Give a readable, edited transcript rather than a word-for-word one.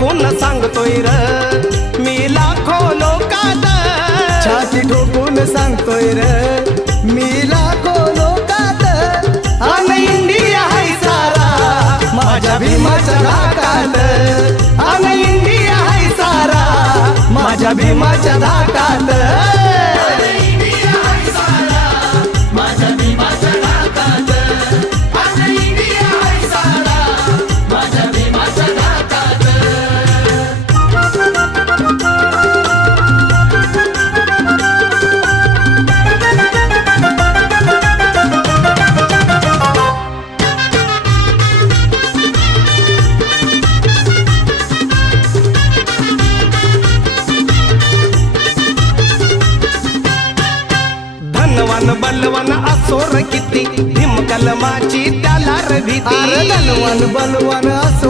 ठोकून सांगतोय र मी लाखो लोकात, छाती ठोकून सांगतोय र मी लाखो लोकात, अन इंडिया हाय सारा माझ्या भीमाच्या धाकात, अन इंडिया हाय सारा माझ्या भीमाच्या धाकात. धनवान बलवान असोर किती भीम कलमाची त्याला र भीती, अरे धनवान बलवान असो